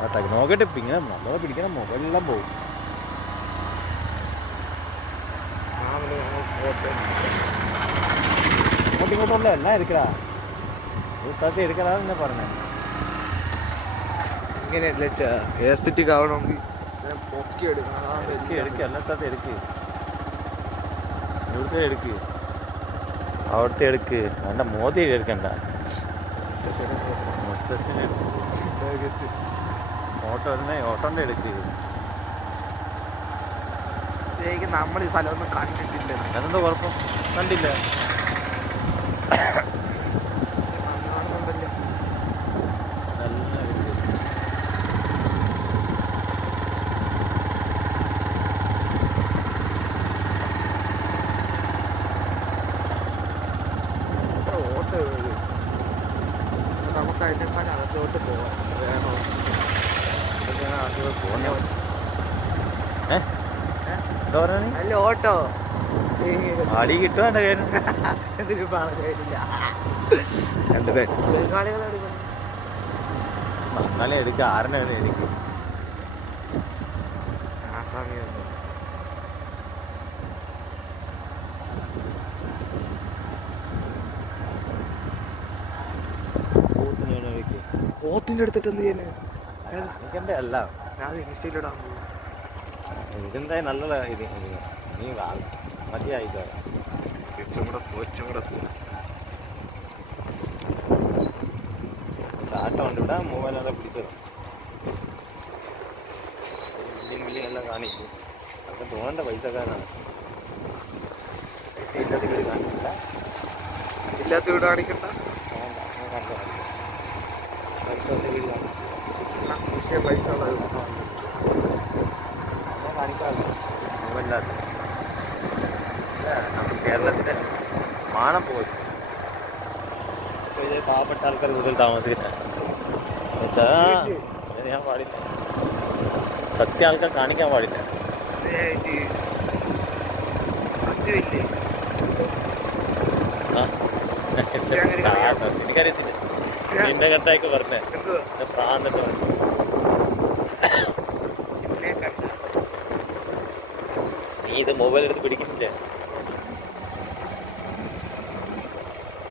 നോക്കട്ടെ ഇങ്ങനെ നമ്മളെ പിടിക്കണം, മൊബൈലെല്ലാം പോകും. അങ്ങോട്ടും ഇങ്ങോട്ടുള്ള എല്ലാം എടുക്കടാ, ഒരു സ്ഥലത്ത് എടുക്കടാ എന്നെ പറഞ്ഞേ. ഇങ്ങനെ എസ്തെറ്റിക് ആവണമെങ്കിൽ പൊക്കി എടുക്കണം. എടുക്കുക, എല്ലാ സ്ഥലത്തും എടുക്ക്, ഇവിടുത്തെ എടുക്ക്, അവിടുത്തെ എടുക്ക്, എൻ്റെ മോദി എടുക്കണ്ട. ഓട്ടോ വരുന്നേ, ഓട്ടോൻ്റെ എടുക്ക്. നമ്മൾ ഈ സ്ഥലമൊന്നും കണ്ടിട്ടില്ല. അതെന്താ കുഴപ്പം? കണ്ടില്ല. നമുക്ക് അതിനേക്കാൾ അകത്തോട്ട് പോവാം. വേണോ അല്ല ഓട്ടോ അടി കിട്ടും എൻ്റെ കയ്യിൽ. എന്തിനു പറഞ്ഞില്ല. രണ്ട് ബംഗാളികളെ എന്നാലേ എടുക്കുക, ആറിനാണ് എനിക്ക് ആ സമയം. ഓത്തിന്റെ എടുത്തിട്ട് എന്ത് ചെയ്യാന്? എനിക്കെൻ്റെ അല്ല, ഞാൻ ഇൻസ്റ്റയിലിടാൻ പോകും. ഇതെന്തായാലും നല്ല ഇത് നീ മതിയായിക്കോ. ഇച്ചും കൂടെ പോകും. ചാട്ടം ഉണ്ട് ഇവിടെ, മൊബൈലെല്ലാം പിടിച്ചത് ബില്ലിങ് എല്ലാം കാണിക്കും. അതൊക്കെ തോന്നേണ്ട പൈസക്കാരാണ്. ഇല്ലാത്ത വീട് കാണിക്കില്ല, ഇല്ലാത്ത വീട് കാണിക്കണ്ട. പൈസ കാണിക്കാറില്ല മൊബൈലില്ലാത്ത. നമ്മുടെ കേരളത്തിൻ്റെ മാനം പോയി. പാവപ്പെട്ട ആൾക്കാർ കൂടുതൽ താമസിക്കുന്നത് വെച്ചാൽ ഞാൻ പാടില്ല, സത്യ ആൾക്കാർ കാണിക്കാൻ പാടില്ല. എനിക്കറിയത്തില്ല, നിന്റെ കട്ടായിക്ക് പറഞ്ഞേ പ്രാന്തട്ട് നീ ഇത് മൊബൈൽ എടുത്ത് പിടിക്കുന്നില്ലേ?